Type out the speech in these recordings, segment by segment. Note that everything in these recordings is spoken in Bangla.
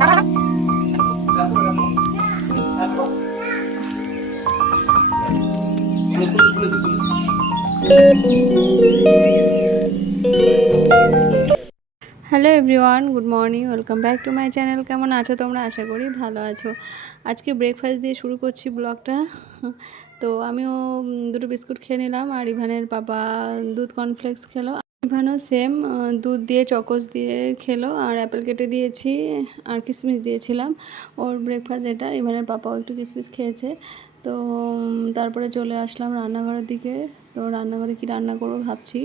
Hello everyone, good morning, welcome back to my channel. কেমন আছো তোমরা? আশা করি ভালো আছো। আজকে ব্রেকফাস্ট দিয়ে শুরু করছি ব্লগটা। তো আমিও দুটো বিস্কুট খেয়ে নিলাম, আর ইভানের পাপা দুধ কর্নফ্লেক্স খেলো। ইভানও সেম দুধ দিয়ে চকোস দিয়ে খেলো, আর অ্যাপেল কেটে দিয়েছি, আর কিশমিশ দিয়েছিলাম। ওর ব্রেকফাস্ট এটা। ইভানের পাপাও একটু কিশমিশ খেয়েছে। তো তারপরে চলে আসলাম রান্নাঘরের দিকে। তো রান্নাঘরে কি রান্না করবো ভাবছি,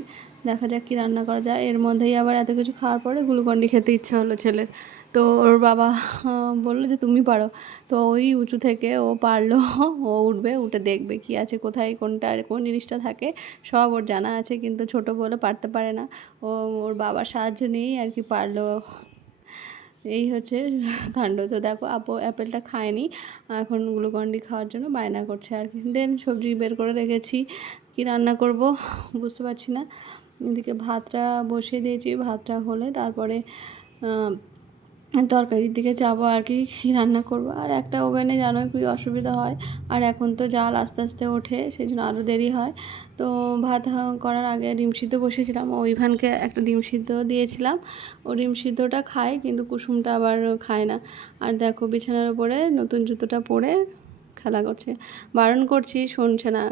দেখা যাক কী রান্না করা যায়। এর মধ্যেই আবার এত কিছু খাওয়ার পরে গ্লুকন্ডি খেতে ইচ্ছে হলো ছেলের। তো ওর বাবা বললো যে তুমি পারো। তো ওই উঁচু থেকে ও পারলো। ও উঠবে, উঠে দেখবে কি আছে, কোথায় কোনটা কোন জিনিসটা থাকে সব ওর জানা আছে, কিন্তু ছোট বলে পারতে পারে না। ও ওর বাবার সাহায্য নিয়েই আর কি পারলো। এই হচ্ছে কাণ্ড। তো দেখো আপু অ্যাপেলটা খায়নি, এখন গ্লুকন্ডি খাওয়ার জন্য বায়না করছে আর কি। দেন সবজি বের করে রেখেছি, কি রান্না করব বুঝতে পারছি না। এদিকে ভাতটা বসিয়ে দিয়েছি, ভাতটা হলে তারপরে তরকারির দিকে যাবো আর কি, কী রান্না করব। আর একটা ওভেনে জানো কি অসুবিধা হয়, আর এখন তো জাল আস্তে আস্তে ওঠে, সেই জন্য আরও দেরি হয়। তো ভাত করার আগে ডিম সিদ্ধ বসিয়েছিলাম, ও ইভানকে একটা ডিম সিদ্ধ দিয়েছিলাম। ও ডিম সিদ্ধটা খায়, কিন্তু কুসুমটা আবার খায় না। আর দেখো বিছানার উপরে নতুন জুতোটা পরে খেলা করছে, বারণ করছি শুনছে না।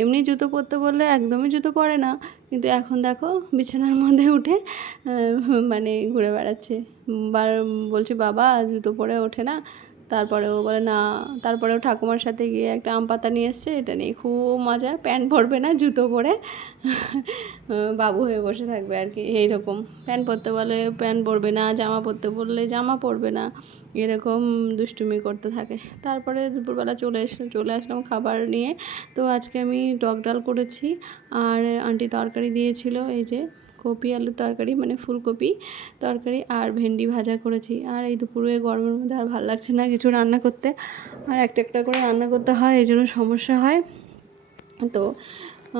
এমনি জুতো পরতে বললে একদমই জুতো পরে না, কিন্তু এখন দেখো বিছানার মধ্যে উঠে মানে ঘুরে বেড়াচ্ছে। বলছি বাবা জুতো পরে ওঠে না, তারপরে ও বলে না। তারপরেও ঠাকুমার সাথে গিয়ে একটা আম পাতা নিয়ে এসছে, এটা নিয়ে খুব মজা। প্যান্ট পরবে না, জুতো পরে বাবু হয়ে বসে থাকবে আর কি। এইরকম প্যান্ট পরতে বলে প্যান্ট পরবে না, জামা পরতে বললে জামা পরবে না, এরকম দুষ্টুমি করতে থাকে। তারপরে দুপুরবেলা চলে আসলাম খাবার নিয়ে। তো আজকে আমি টক ডাল করেছি, আর আন্টি তরকারি দিয়েছিল, এই যে কপি আলুর তরকারি, মানে ফুলকপি তরকারি, আর ভেন্ডি ভাজা করেছি। আর এই দুপুরে গরমের মধ্যে আর ভালো লাগছে না কিছু রান্না করতে, আর একটা একটা করে রান্না করতে হয়, এই জন্য সমস্যা হয়। তো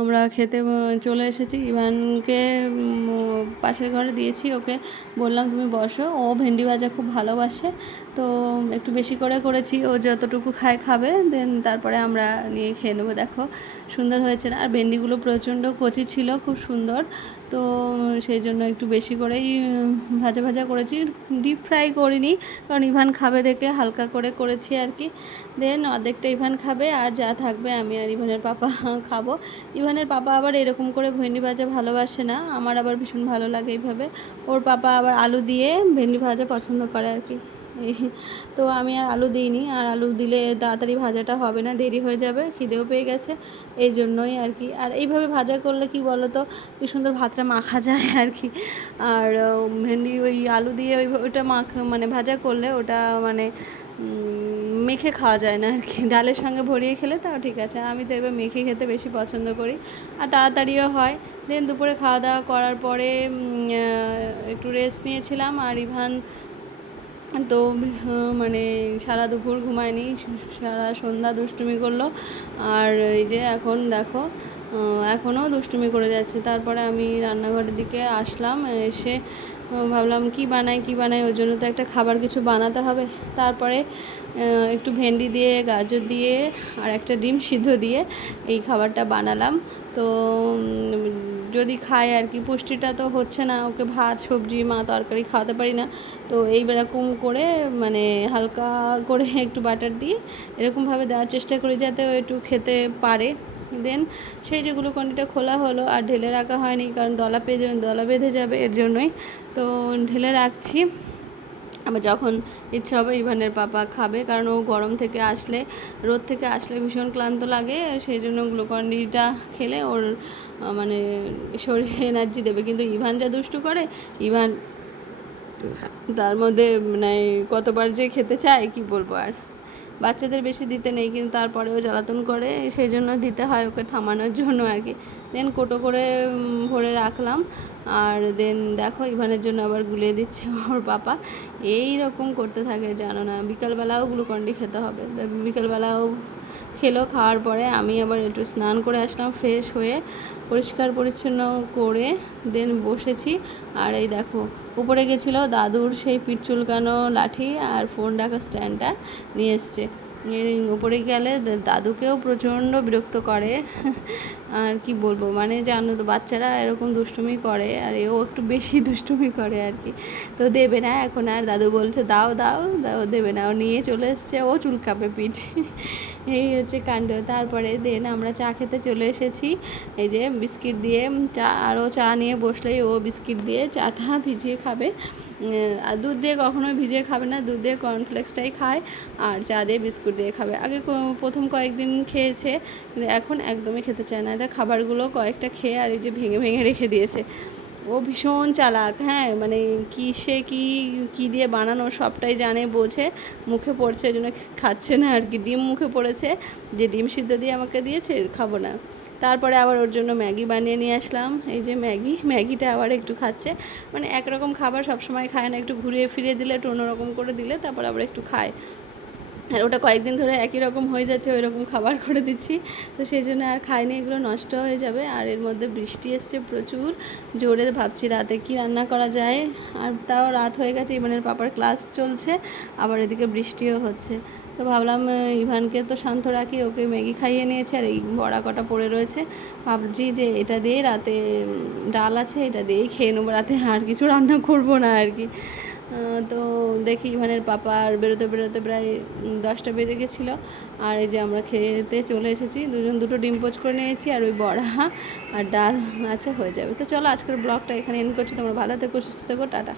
আমরা খেতে চলে এসেছি। ইভানকে পাশের ঘরে দিয়েছি, ওকে বললাম তুমি বসো। ও ভেন্ডি ভাজা খুব ভালোবাসে, তো একটু বেশি করে করেছি, ও যতটুকু খাবে। দেন তারপরে আমরা নিয়ে খেয়ে নেবো। দেখো সুন্দর হয়েছে না? আর ভেন্ডিগুলো প্রচণ্ড কচি ছিল, খুব সুন্দর। তো সেই জন্য একটু বেশি করেই ভাজা ভাজা করেছি, ডিপ ফ্রাই করিনি, কারণ ইভান খাবে দেখে হালকা করে করেছি আর কি। দেন অর্ধেকটা ইভান খাবে, আর যা থাকবে আমি আর ইভানের পাপা খাবো। ইভানের পাপা আবার এরকম করে ভেন্ডি ভাজা ভালোবাসে না, আমার আবার ভীষণ ভালো লাগে এইভাবে। ওর পাপা আবার আলু দিয়ে ভেন্ডি ভাজা পছন্দ করে আর কি। তো আমি আর আলু দিইনি, আর আলু দিলে তাড়াতাড়ি ভাজাটা হবে না, দেরি হয়ে যাবে, খিদেও পেয়ে গেছে, এই জন্যই আর কি। আর এইভাবে ভাজা করলে কি বলো তো, কি সুন্দর ভাতটা মাখা যায় আর কি। আর ভেন্ডি ওই আলু দিয়ে ওইটা মানে ভাজা করলে ওটা মানে মেখে খাওয়া যায় না আর কি। ডালের সঙ্গে ভরিয়ে খেলে তাও ঠিক আছে, আমি তো এবার মেখে খেতে বেশি পছন্দ করি, আর তাড়াতাড়িও হয়। দেন দুপুরে খাওয়া দাওয়া করার পরে একটু রেস্ট নিয়েছিলাম, আর ইভান তো মানে সারা দুপুর ঘুমায়নি, সারা সন্ধ্যা দুষ্টুমি করলো। আর এই যে এখন দেখো এখনও দুষ্টুমি করে যাচ্ছে। তারপরে আমি রান্নাঘরের দিকে আসলাম, এসে ভাবলাম কি বানাই, ওর জন্য তো একটা খাবার কিছু বানাতে হবে। তারপরে একটু ভেন্ডি দিয়ে, গাজর দিয়ে, আর একটা ডিম সিদ্ধ দিয়ে এই খাবারটা বানালাম। তো যদি খায় আর কি, পুষ্টিটা তো হচ্ছে না, ওকে ভাত সবজি তরকারি খাওয়াতে পারি না। তো এইরকম করে মানে হালকা করে একটু বাটার দিয়ে এরকমভাবে দেওয়ার চেষ্টা করি, যাতে ও একটু খেতে পারে। দেন সেই যে গ্লুকন্ডিটা খোলা হলো, আর ঢেলে রাখা হয়নি, কারণ দলা বেঁধে যাবে, এর জন্যই। তো ঢেলে রাখছি, আবার যখন ইচ্ছা হবে ইভানের পাপা খাবে, কারণ ও গরম থেকে আসলে, রোদ থেকে আসলে ভীষণ ক্লান্ত লাগে, সেই জন্য গ্লুকন্ডিটা খেলে ওর মানে শরীরে এনার্জি দেবে। কিন্তু ইভান যা দুষ্টু করে, ইভান তার মধ্যে মানে কতবার যে খেতে চায় কি বলবো। আর বাচ্চাদের বেশি দিতে নেই, কিন্তু তারপরেও জ্বালাতন করে, সেই জন্য দিতে হয় ওকে থামানোর জন্য আর কি। দেন কোটো করে ভরে রাখলাম, আর দেন দেখো ইভানের জন্য আবার গুলিয়ে দিচ্ছে ওর পাপা। এই রকম করতে থাকে জানো না। বিকালবেলাও গ্লুকন্ডি খেতে হবে, বিকালবেলাও খেলো। খাওয়ার পরে আমি আবার একটু স্নান করে আসলাম ফ্রেশ হয়ে, পরিষ্কার পরিচ্ছন্ন করে দেন বসেছি। আর এই দেখো উপরে গেছিলো দাদুর সেই পিঠ চুলকানো লাঠি আর ফোন রাখার স্ট্যান্ডটা নিয়ে এসছে। উপরে গেলে দাদুকেও প্রচণ্ড বিরক্ত করে আর কি বলবো, মানে জানো তো বাচ্চারা এরকম দুষ্টুমি করে আর এও একটু বেশি দুষ্টুমি করে আর কি। তো দেবে না এখন, আর দাদু বলছে দাও দাও দাও, দেবে না, ও নিয়ে চলে এসছে, ও চুলকাবে পিঠ। এই হচ্ছে কাণ্ড। তারপরে দেন আমরা চা খেতে চলে এসেছি। এই যে বিস্কিট দিয়ে চা, আরও চা নিয়ে বসলেই ও বিস্কিট দিয়ে চাটা ভিজিয়ে খাবে। আর দুধ দিয়ে কখনোই ভিজিয়ে খাবে না, দুধ দিয়ে কর্নফ্লেক্সটাই খায় আর চা দিয়ে বিস্কুট দিয়ে খাবে। আগে প্রথম কয়েকদিন খেয়েছে, কিন্তু এখন একদমই খেতে চায় না। এটা খাবারগুলো কয়েকটা খেয়ে আর এই যে ভেঙে ভেঙে রেখে দিয়েছে। ও ভীষণ চালাক, হ্যাঁ, মানে সে কী দিয়ে বানানো সবটাই জানে, বোঝে, মুখে পড়ছে ওই জন্য খাচ্ছে না আর কি। ডিম মুখে পড়েছে, যে ডিম সিদ্ধ দিয়ে আমাকে দিয়েছে, খাবো না। তারপরে আবার ওর জন্য ম্যাগি বানিয়ে নিয়ে আসলাম। এই যে ম্যাগিটা আবার একটু খাচ্ছে, মানে একরকম খাবার সবসময় খায় না, একটু ঘুরিয়ে ফিরিয়ে দিলে, একটু অন্যরকম করে দিলে তারপর আবার একটু খায়। আর ওটা কয়েকদিন ধরে একই রকম হয়ে যাচ্ছে, ওই রকম খাবার করে দিচ্ছি, তো সেই জন্য আর খাইনি, এগুলো নষ্ট হয়ে যাবে। আর এর মধ্যে বৃষ্টি এসছে প্রচুর জোরে, ভাবছি রাতে কি রান্না করা যায়। আর তাও রাত হয়ে গেছে, ইভানের পাপার ক্লাস চলছে, আবার এদিকে বৃষ্টিও হচ্ছে। তো ভাবলাম ইভানকে তো শান্ত রাখি, ওকে ম্যাগি খাইয়ে নিয়েছে আর এই বড়া কটা পড়ে রয়েছে, ভাবছি যে এটা দিয়ে রাতে ডাল আছে, এটা দিয়েই খেয়ে নেবো রাতে, আর কিছু রান্না করবো না আর কি। তো দেখি ইভানের পাপা আর বেরোতে বেরোতে প্রায় 10টা বেজে গেছিলো। আর এই যে আমরা খেতে চলে এসেছি, দুটো ডিম পোচ করে নিয়েছি আর ওই বড়া আর ডাল আছে, হয়ে যাবে। তো চলো আজকের ব্লগটা এখানে এন্ড করছি। তোমরা ভালো থেকো, সুস্থ থেকো, টাটা।